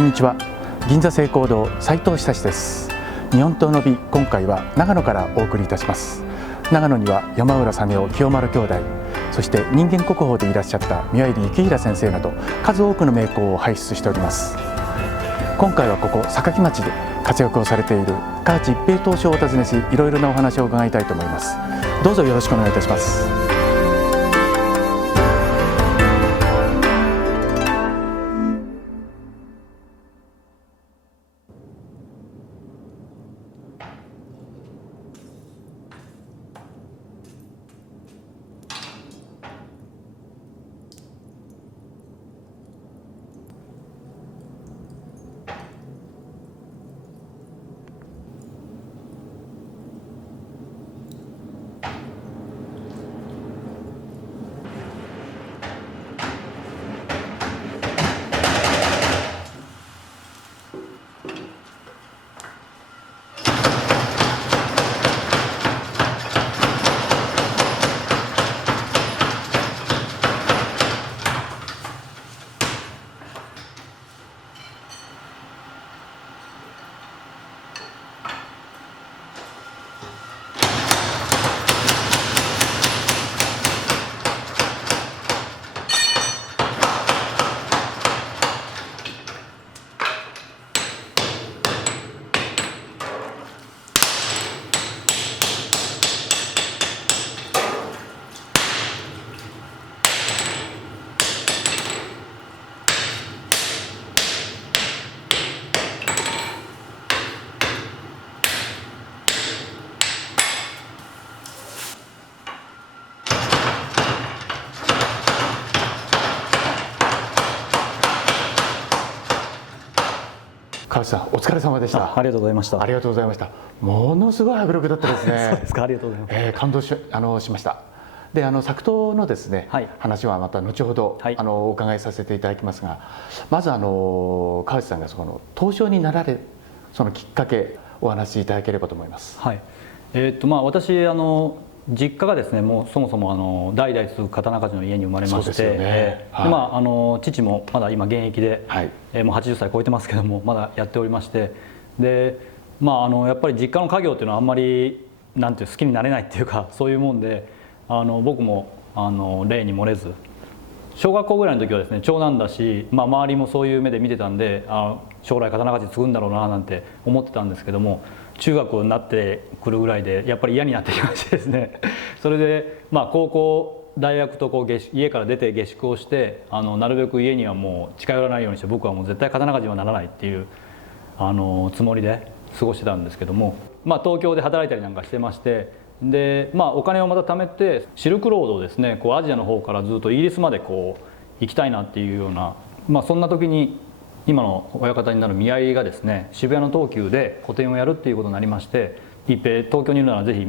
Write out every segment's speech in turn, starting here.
こんにちは。銀座成功堂斉藤久志です。日本刀の美、今回は長野からお送りいたします。長野には山浦実夫清丸兄弟、そして人間国宝でいらっしゃった宮入幸平先生など数多くの名工を輩出しております。今回はここ坂町で活躍をされている河内一平当主をお訪ねし、いろいろなお話を伺いたいと思います。どうぞよろしくお願いいたします。河内さん、お疲れ様でした。ありがとうございました。ありがとうございました。ものすごい迫力だったですね。そうですか、ありがとうございます。感動しました。で、作刀のですね、はい、話はまた後ほど、はい、お伺いさせていただきますが、まず河内さんがその刀匠になられるそのきっかけお話しいただければと思います。はい。私実家がですね、もうそもそも代々続く刀鍛冶の家に生まれまして、ね、はい、父もまだ今現役で、はい、もう80歳超えてますけどもまだやっておりまして、で、やっぱり実家の家業っていうのはあんまりなんていう好きになれないっていうかそういうもんで、僕も例に漏れず小学校ぐらいの時はですね長男だし、周りもそういう目で見てたんで将来刀鍛冶継ぐんだろうななんて思ってたんですけども、中学になってくるぐらいでやっぱり嫌になってきましてですねそれで高校大学と家から出て下宿をしてなるべく家にはもう近寄らないようにして、僕はもう絶対刀鍛冶はならないっていうつもりで過ごしてたんですけども、東京で働いたりなんかしてまして、でお金をまた貯めてシルクロードをですねアジアの方からずっとイギリスまで行きたいなっていうような、そんな時に今の親方になる宮入がですね渋谷の東急で個展をやるっていうことになりまして、一平東京にいるならぜひ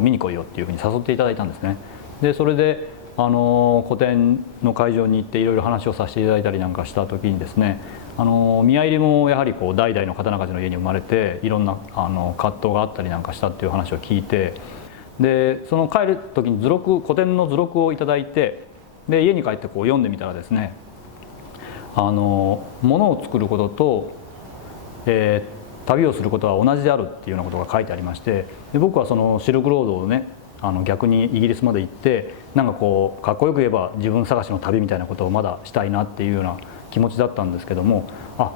見に来いよっていうふうに誘っていただいたんですね。でそれで個展の会場に行っていろいろ話をさせていただいたりなんかした時にですね、宮入もやはり代々の刀鍛冶の家に生まれていろんな葛藤があったりなんかしたっていう話を聞いて、でその帰る時に個展の図録をいただいて、で家に帰って読んでみたらですね、物を作ることと、旅をすることは同じであるっていうようなことが書いてありまして、で僕はそのシルクロードをね逆にイギリスまで行ってなんかかっこよく言えば自分探しの旅みたいなことをまだしたいなっていうような気持ちだったんですけども、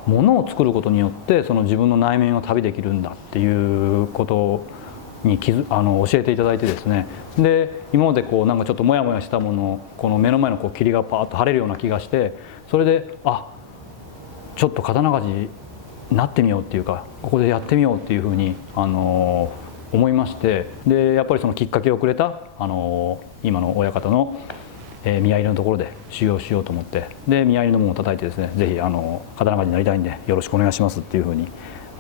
物を作ることによってその自分の内面を旅できるんだっていうことに教えていただいてですね、で今までなんかちょっとモヤモヤしたものをこの目の前の霧がパーッと晴れるような気がして、それでちょっと刀鍛冶になってみようっていうかここでやってみようっていうふうに思いまして、でやっぱりそのきっかけをくれた今の親方の宮入のところで修行しようと思って、で宮入の門を叩いてですね、ぜひ刀鍛冶になりたいんでよろしくお願いしますっていうふうに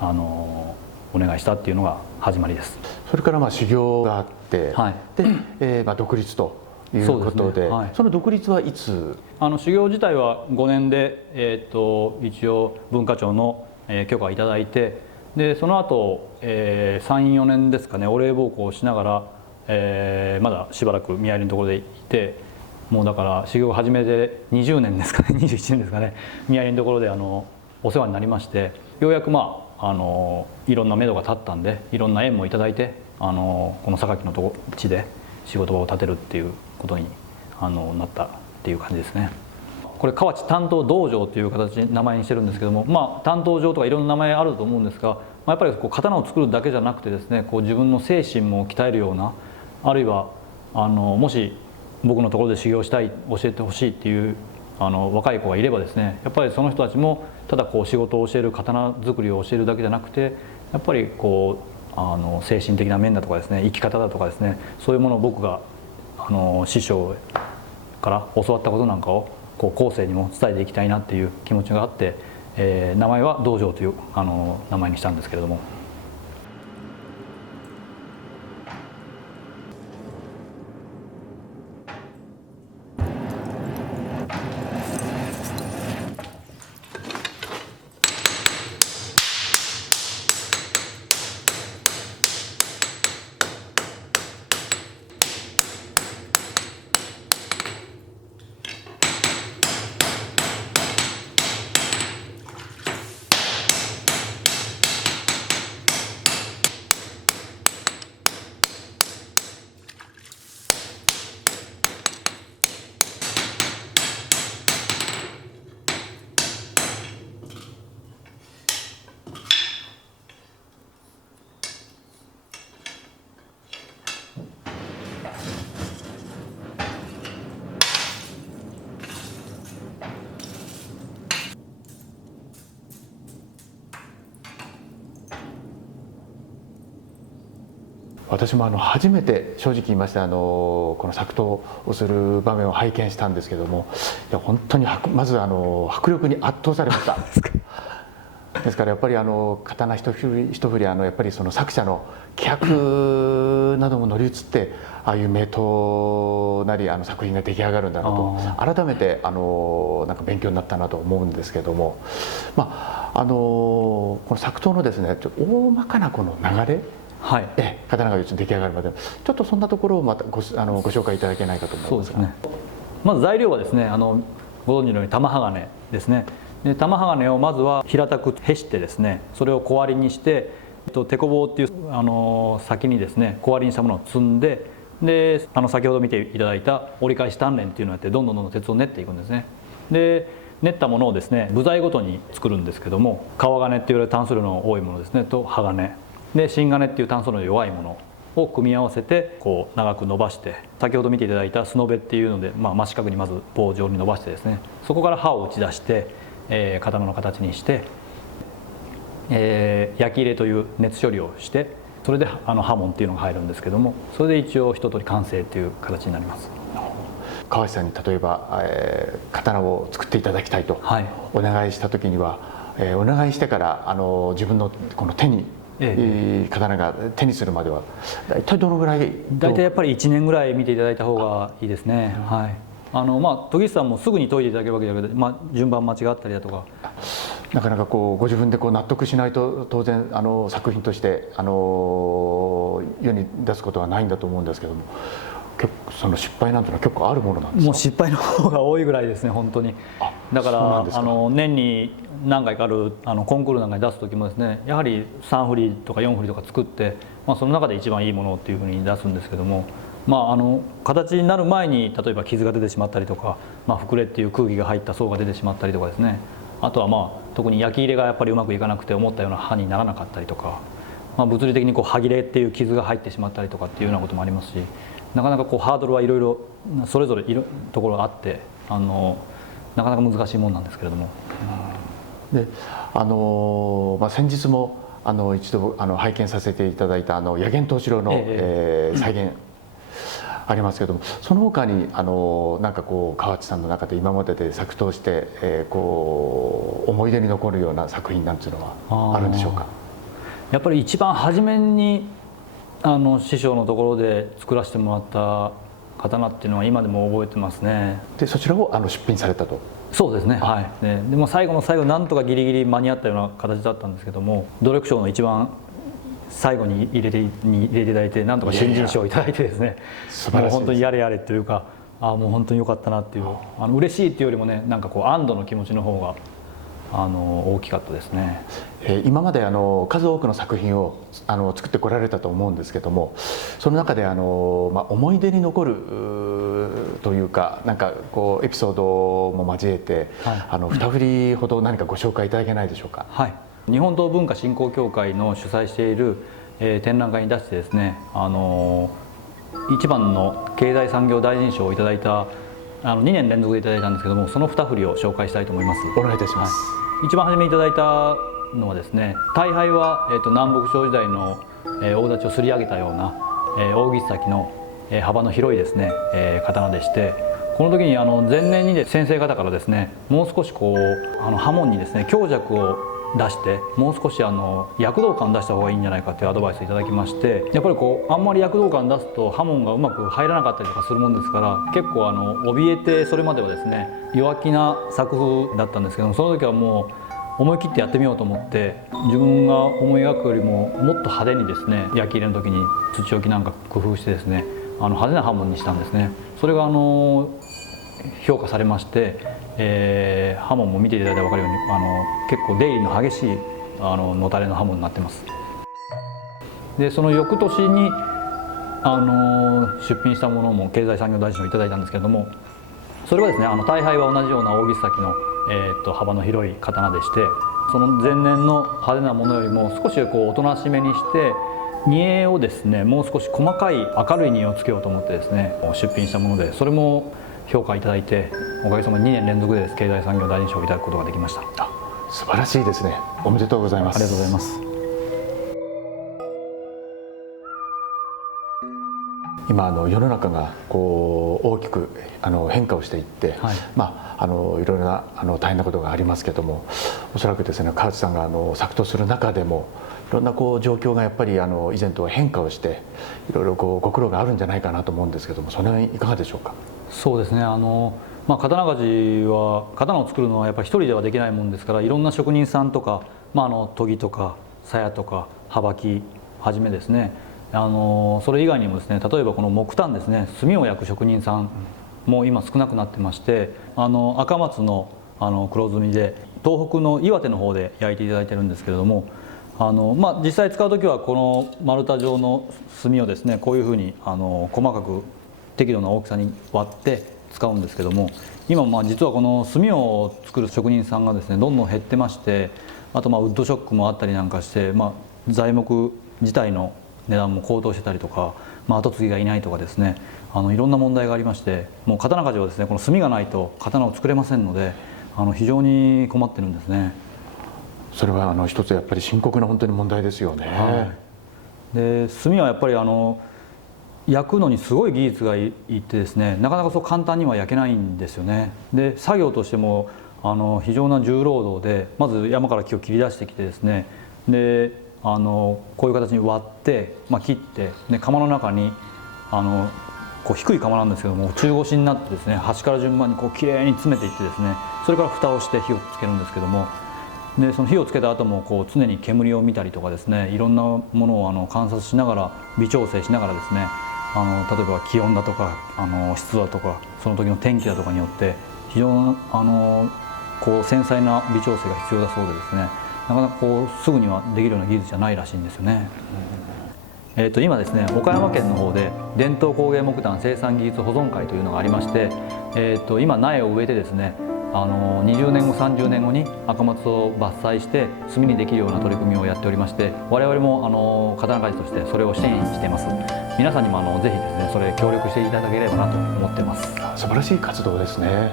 お願いしたっていうのが始まりです。それから修行があって、はい、で、独立ということで、はい、その独立はいつ？修行自体は5年で、一応文化庁の許可をいただいて、でその後、3、4年ですかね、お礼奉公をしながら、まだしばらく宮入のところでいて、もうだから修行を始めて20年ですかね21年ですかね、宮入のところでお世話になりまして、ようやくいろんな目処が立ったんで、いろんな縁もいただいて、この榊の地で仕事場を建てるっていうことになったっていう感じですね。これ河内担当道場という形で名前にしてるんですけども、担当場とかいろんな名前あると思うんですが、やっぱり刀を作るだけじゃなくてですね、自分の精神も鍛えるような、あるいはもし僕のところで修行したい、教えてほしいっていう若い子がいればですね、やっぱりその人たちもただ仕事を教える、刀作りを教えるだけじゃなくて、やっぱり精神的な面だとかですね、生き方だとかですね、そういうものを僕が師匠から教わったことなんかを後世にも伝えていきたいなっていう気持ちがあって、名前は道場という名前にしたんですけれども。私も初めて正直言いましてこの作刀をする場面を拝見したんですけども、いや本当にまず迫力に圧倒されました。ですからやっぱり刀一振りやっぱりその作者の気迫なども乗り移って、ああいう名刀なり作品が出来上がるんだなと改めてなんか勉強になったなと思うんですけども、この作刀のですね大まかなこの流れ、はい、刀が出来上がるまでちょっとそんなところをまたご紹介いただけないかと思いますが。そうですね。まず材料はですねご存知のように玉鋼ですね。で玉鋼をまずは平たくへしてですね、それを小割りにして手こ棒っていう先にですね小割りにしたものを積んで、で先ほど見ていただいた折り返し鍛錬っていうのをやってどんどん鉄を練っていくんですね。で練ったものをですね部材ごとに作るんですけども、革鋼っていうより炭素量の多いものですねと鋼で新鋼っていう炭素量の弱いものを組み合わせて長く伸ばして、先ほど見ていただいた素延べっていうので、真四角にまず棒状に伸ばしてですね、そこから刃を打ち出して、刀の形にして、焼き入れという熱処理をして、それで刃文っていうのが入るんですけども、それで一応一通り完成っていう形になります。河内さんに例えば、刀を作っていただきたいとお願いした時には、お願いしてから自分のこの手に刀が手にするまでは大体どのぐらい？大体やっぱり1年ぐらい見ていただいた方がいいですね。はい。研ぎ師さんもすぐに研いでいただけるわけだけど、順番間違ったりだとか、なかなかご自分で納得しないと当然作品として世に出すことはないんだと思うんですけども、結構その失敗なんていうのは結構あるものなんですか？もう失敗の方が多いぐらいですね本当に。だから年に何回かあるコンクールなんかに出す時もですね、やはり3振りとか4振りとか作って、その中で一番いいものっていうふうに出すんですけども、形になる前に例えば傷が出てしまったりとか、膨れっていう空気が入った層が出てしまったりとかですね、あとは特に焼き入れがやっぱりうまくいかなくて思ったような刃にならなかったりとか、物理的に歯切れっていう傷が入ってしまったりとかっていうようなこともありますし、なかなかハードルはいろいろそれぞれところがあって、なかなか難しいものなんですけれども。で先日も一度拝見させていただいた八玄東四郎の、再現ありますけども、その他になんか河内さんの中で今までで作刀して、思い出に残るような作品なんていうのはあるんでしょうか？やっぱり一番初めに師匠のところで作らせてもらった刀っていうのは今でも覚えてますね。でそちらを出品されたと？そうですね。はい。でも最後の最後なんとかギリギリ間に合ったような形だったんですけども、努力賞の一番最後に入れていただいて、なんとか新人賞をいただいてですね、もう本当にやれやれというか、もう本当に良かったなっていう、嬉しいっていうよりもね、なんか安堵の気持ちの方が大きかったですね。今まで数多くの作品を作ってこられたと思うんですけども、その中で思い出に残るというか、なんかこうエピソードも交えて、2振りほど何かご紹介いただけないでしょうか。はい、日本刀文化振興協会の主催している、展覧会に出してですね、一番の経済産業大臣賞をいただいた2年連続でいただいたんですけども、その2振りを紹介したいと思います。お願いいたします。一番初めにいただいたのはですね、大敗は、南北朝時代の、大太刀をすり上げたような、扇先の、幅の広いですね、刀でして、この時に前年に先生方からですね、もう少しこう刃文にですね強弱を出して、もう少し躍動感出した方がいいんじゃないかというアドバイスをいただきまして、やっぱりこうあんまり躍動感出すと刃文がうまく入らなかったりとかするもんですから、結構怯えて、それまではですね弱気な作風だったんですけども、その時はもう思い切ってやってみようと思って、自分が思い描くよりももっと派手にですね、焼き入れの時に土置きなんか工夫してですね、派手な刃文にしたんですね。それが評価されまして、刃文も見ていただいたら分かるように結構出入りの激しいのたれの刃文になってます。でその翌年に出品したものも経済産業大臣賞をいただいたんですけれども、それはですね大敗は同じような扇先の、幅の広い刀でして、その前年の派手なものよりも少しこうおとなしめにして、煮絵をですねもう少し細かい明るい煮絵をつけようと思ってですね出品したもので、それも評価いただいて、おかげさまで2年連続で経済産業大臣賞をいただくことができました。素晴らしいですね。おめでとうございます。ありがとうございます。今世の中がこう大きく変化をしていって、いろいろな大変なことがありますけども、おそらくですね川内さんが作刀する中でもいろんなこう状況がやっぱり以前とは変化をして、いろいろこうご苦労があるんじゃないかなと思うんですけども、その辺いかがでしょうか。そうですね、刀鍛冶は刀を作るのはやっぱり一人ではできないもんですから、いろんな職人さんとか、研ぎとか鞘とか幅木はじめですね、それ以外にもですね、例えばこの木炭ですね、炭を焼く職人さんも今少なくなってまして、赤松の黒炭で東北の岩手の方で焼いていただいてるんですけれども、実際使う時はこの丸太状の炭をですねこういうふうに細かく適度な大きさに割って使うんですけども、今実はこの炭を作る職人さんがですねどんどん減ってまして、あとウッドショックもあったりなんかして、材木自体の値段も高騰してたりとか、後継ぎがいないとかですね、いろんな問題がありまして、もう刀鍛冶はですねこの炭がないと刀を作れませんので、非常に困ってるんですね。それは一つやっぱり深刻な本当に問題ですよね。で炭はやっぱり焼くのにすごい技術がいってですね、なかなかそう簡単には焼けないんですよね。で作業としても非常な重労働で、まず山から木を切り出してきてですね、でこういう形に割って、切って、で窯の中にこう低い窯なんですけども中腰になってですね、端から順番にこうきれいに詰めていってですね、それから蓋をして火をつけるんですけども、でその火をつけた後もこう常に煙を見たりとかですね、いろんなものを観察しながら微調整しながらですね、例えば気温だとか湿度だとかその時の天気だとかによって非常にこう繊細な微調整が必要だそうでですね、なかなかこうすぐにはできるような技術じゃないらしいんですよね。今ですね岡山県の方で伝統工芸木炭生産技術保存会というのがありまして、今苗を植えてですね20年後30年後に赤松を伐採して炭にできるような取り組みをやっておりまして、我々も刀鍛冶としてそれを支援しています。皆さんにもぜひですねそれ協力していただければなと思っています。素晴らしい活動ですね。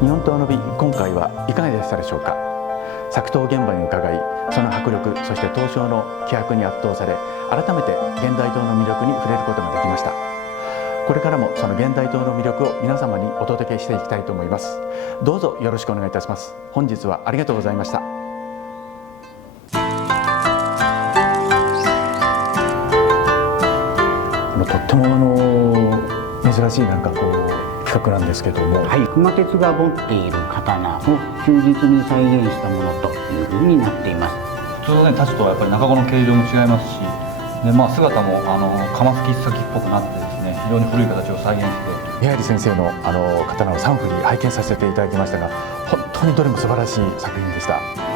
日本刀の美、今回はいかがでしたでしょうか。作刀現場に伺い、その迫力、そして刀匠の気迫に圧倒され、改めて現代刀の魅力に触れることができました。これからもその現代刀の魅力を皆様にお届けしていきたいと思います。どうぞよろしくお願いいたします。本日はありがとうございました。とっても珍しいなんかこう企画なんですけども、熊徹が持っている刀を忠実に再現したものというふうになっています。ちょうどね太刀とはやっぱり中子の形状も違いますし、でまあ姿も鎌付き先っぽくなってですね、非常に古い形を再現して。宮入先生の刀を3振り拝見させていただきましたが、本当にどれも素晴らしい作品でした。